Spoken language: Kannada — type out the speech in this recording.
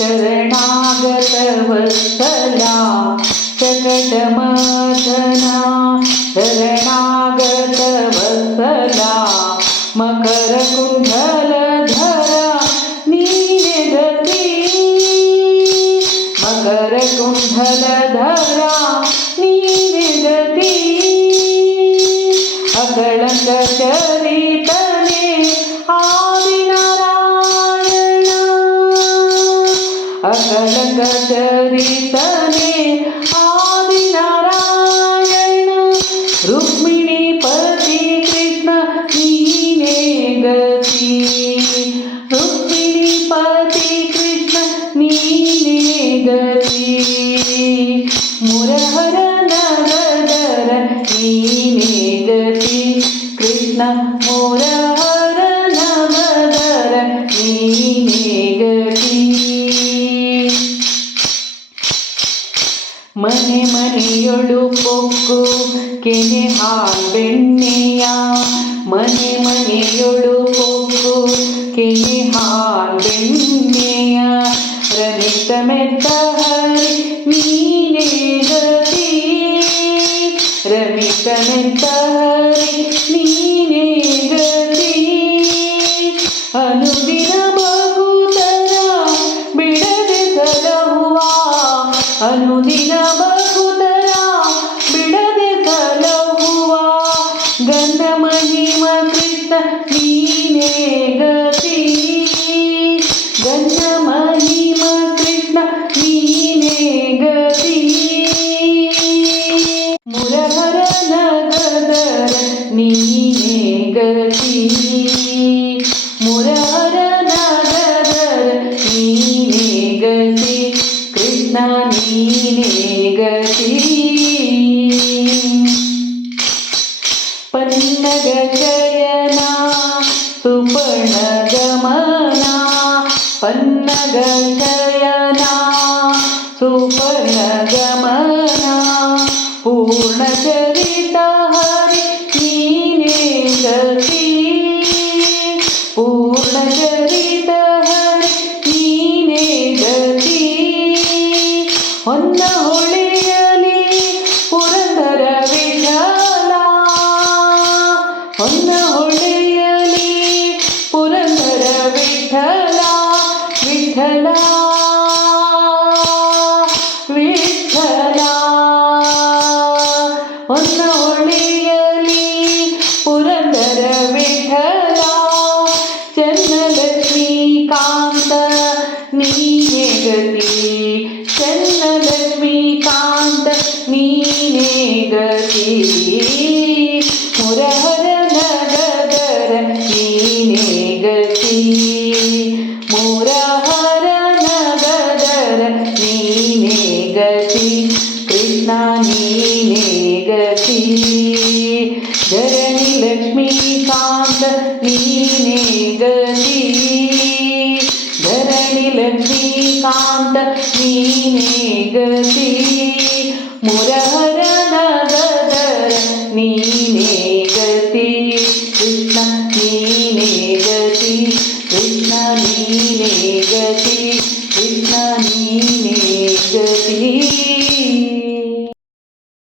ಶರಣಾಗತ ವತ್ಸಲ ಶಕಟಮಥನ ಶರಣಾಗತ ವತ್ಸಲ ಮಕರ ಕುಂಡಲಧರ ನೀನೆ ಗತಿ ಮಕರ ಕುಂಡಲಧರ ನೀನೆ ಗತಿ ಅಕಳಂಕ ಚರಿತನೆ ಆದಿನಾರಾಯಣ ಅಕಳಂಕ ಚರಿತನೆ ಆದಿನಾರಾಯಣ ರುಕ್ಮಿಣಿ ಪತಿ ಕೃಷ್ಣ ನೀನೇ ಗತಿ ರುಕ್ಮಿಣಿ ಪತಿ ಕೃಷ್ಣ ನೀನೇ ಗತಿ ಮುರಹರ ನಗದರ ನೀನೇ ಗತಿ ಕೃಷ್ಣ ಮುರಹರ ನಗದರ ನೀನೇ ಗತಿ ಮನೆ ಮನೆಯೊಳು ಪೊಕ್ಕು ಕೆನೆ ಹಾಲ್ಬೆಣ್ಣೆಯ ಮನೆ ಮನೆಯೊಳು ಪೊಕ್ಕು ಕೆನೆ ಹಾಲ್ಬೆಣ್ಣೆಯ ರಮಿತ ಮೆತ್ತ ಹರಿ ನೀನೇ ಗತಿ ರಮಿತ ಮೆತ್ತ ಹರಿ ನೀನೇ ಗತಿ ಅನುದಿನ ಭಕುತರ ಬಿಡದೆ ಸಲಹುವ ಅನುದಿನ ಭಕುತರ ಬಿಡದೆ ಸಲಹುವ ಗಂಧ ಮಹಿಮ ಕೃಷ್ಣ ನೀನೇ ಗತಿ ಗಂಧ ಮಹಿಮ ಕೃಷ್ಣ ನೀನೇ ಗತಿ ಮುರಹರ ನಗದರ ನೀನೇ ಗತಿ ಮುರಹರ ನಗದರ ನೀನೇ ಗತಿ ಕೃಷ್ಣ ನೀನೇ ಗತಿ ಪನ್ನಗ ಶಯನ ಸುಪರ್ಣ ಗಮನ ಪನ್ನಗ ಶಯನ ಸುಪರ್ಣ ಗಮನ ಪೂರ್ಣ ಚರಿತ ಹರಿ ನೀನೇ ಗತಿ ಪೂರ್ಣ ಚರಿತ ಹರಿ ನೀನೇ ಗತಿ ಹೊನ್ನ ಹೊಳೆಯಲಿ ಪುರಂದರ ವಿಠಲ ಹೊನ್ನ ಹೊಳೆಯಲಿ ಪುರಂದರ ವಿಠಲ ವಿಠಲ ವಿಠಲ ಹೊನ್ನ ಹೊಳೆಯಲಿ ಪುರಂದರ ವಿಠಲ ಚನ್ನಲಕ್ಷ್ಮೀಕಾಂತ ನೀನೇ ಗತಿ ಚನ್ನಲಕ್ಷ್ಮೀಕಾಂತ ನೀನೇ ಗತಿ ಮುರಹರ ನಗದರ ನೀನೇ ಗತಿ ಮುರಹರ ನಗದರ ನೀನೇ ಗತಿ ಕೃಷ್ಣ ನೀನೇ ಗತಿ ಧರಣಿ ಲಕ್ಷ್ಮೀಕಾಂತ ನೀನೇ ಗತಿ ಧರಣಿ ಲಕ್ಷ್ಮೀಕಾಂತ ನೀನೇ ಗತಿ ಮುರಹರ ನಗದರ ನೀನೇ ಗತಿ ಕೃಷ್ಣ ನೀನೇ ಗತಿ ಕೃಷ್ಣ ನೀನೇ